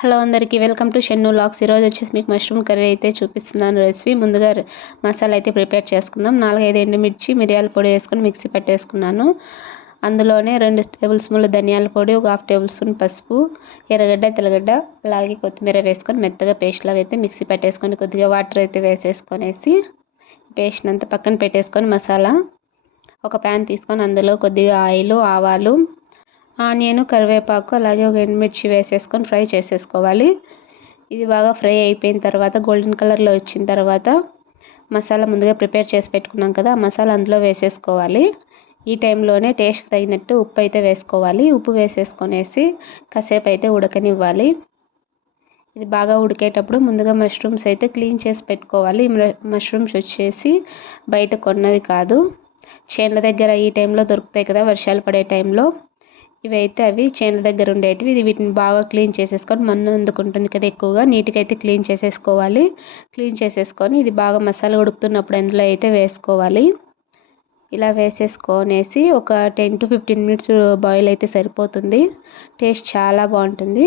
Hello అందరికీ welcome to Shannu lakhs. ఈరోజు వచ్చేసి మీకు మష్రూమ్ కర్రీ అయితే చూపిస్తున్నాను రెసిపీ. ముందుగా మసాలా అయితే ప్రిపేర్ చేసుకుందాం. 4-5 ఎండుమిర్చి, మిరియాల పొడి వేసుకొని మిక్సీ పట్టేసుకున్నాను. అందులోనే 2 టేబుల్ స్పూన్ల ధనియాల పొడి, 1/2 టేబుల్ స్పూన్ పసుపు, ఎర్రగడ్డ, తెల్లగడ్డ, అలాగే కొత్తిమీర వేసుకొని మెత్తగా పేస్ట్ లాగా అయితే మిక్సీ పట్టేసుకొని కొద్దిగా వాటర్ అయితే వేసేసుకొనేసి పేస్ట్ అంతా పక్కన పెట్టేసుకొని మసాలా ఒక ప్యాన్ తీసుకొని అందులో కొద్దిగా ఆయిల్, ఆవాలు, ఆనియన్, కరివేపాకు, అలాగే ఒక ఎండుమిర్చి వేసేసుకొని ఫ్రై చేసేసుకోవాలి. ఇది బాగా ఫ్రై అయిపోయిన తర్వాత గోల్డెన్ కలర్లో వచ్చిన తర్వాత మసాలా ముందుగా ప్రిపేర్ చేసి పెట్టుకున్నాం కదా, ఆ మసాలా అందులో వేసేసుకోవాలి. ఈ టైంలోనే టేస్ట్కి తగినట్టు ఉప్పు అయితే వేసుకోవాలి. ఉప్పు వేసేసుకొనేసి కాసేపు అయితే ఉడకనివ్వాలి. ఇది బాగా ఉడికేటప్పుడు ముందుగా మష్రూమ్స్ అయితే క్లీన్ చేసి పెట్టుకోవాలి. మష్రూమ్స్ వచ్చేసి బయట కొన్నవి కాదు, చేనుల దగ్గర ఈ టైంలో దొరుకుతాయి కదా, వర్షాలు పడే టైంలో. ఇవైతే అవి చేనుల దగ్గర ఉండేటివి. వీటిని బాగా క్లీన్ చేసేసుకొని మన్ను అందుకుంటుంది కదా, ఎక్కువగా నీట్గా అయితే క్లీన్ చేసేసుకోవాలి. క్లీన్ చేసేసుకొని ఇది బాగా మసాలా ఉడుకుతున్నప్పుడు అందులో అయితే వేసుకోవాలి. ఇలా వేసేసుకొనేసి ఒక 10 to 15 minutes బాయిల్ అయితే సరిపోతుంది. టేస్ట్ చాలా బాగుంటుంది.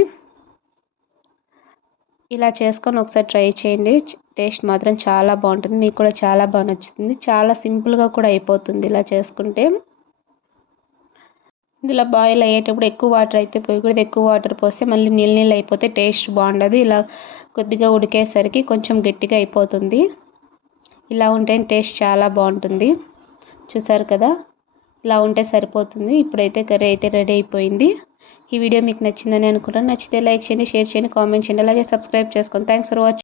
ఇలా చేసుకొని ఒకసారి ట్రై చేయండి. టేస్ట్ మాత్రం చాలా బాగుంటుంది. మీకు కూడా చాలా బాగా నచ్చుతుంది. చాలా సింపుల్గా కూడా అయిపోతుంది ఇలా చేసుకుంటే. ఇందులో బాయిల్ అయ్యేటప్పుడు ఎక్కువ వాటర్ అయితే పోయకూడదు. ఎక్కువ వాటర్ పోస్తే మళ్ళీ నీళ్ళు అయిపోతే టేస్ట్ బాగుండదు. ఇలా కొద్దిగా ఉడికేసరికి కొంచెం గట్టిగా అయిపోతుంది. ఇలా ఉంటే టేస్ట్ చాలా బాగుంటుంది. చూసారు కదా, ఇలా ఉంటే సరిపోతుంది. ఇప్పుడైతే కర్రీ అయితే రెడీ అయిపోయింది. ఈ వీడియో మీకు నచ్చిందని అనుకుంటాను. నచ్చితే లైక్ చేయండి, షేర్ చేయండి, కామెంట్ చేయండి, అలాగే సబ్స్క్రైబ్ చేసుకోండి. Thanks for watching.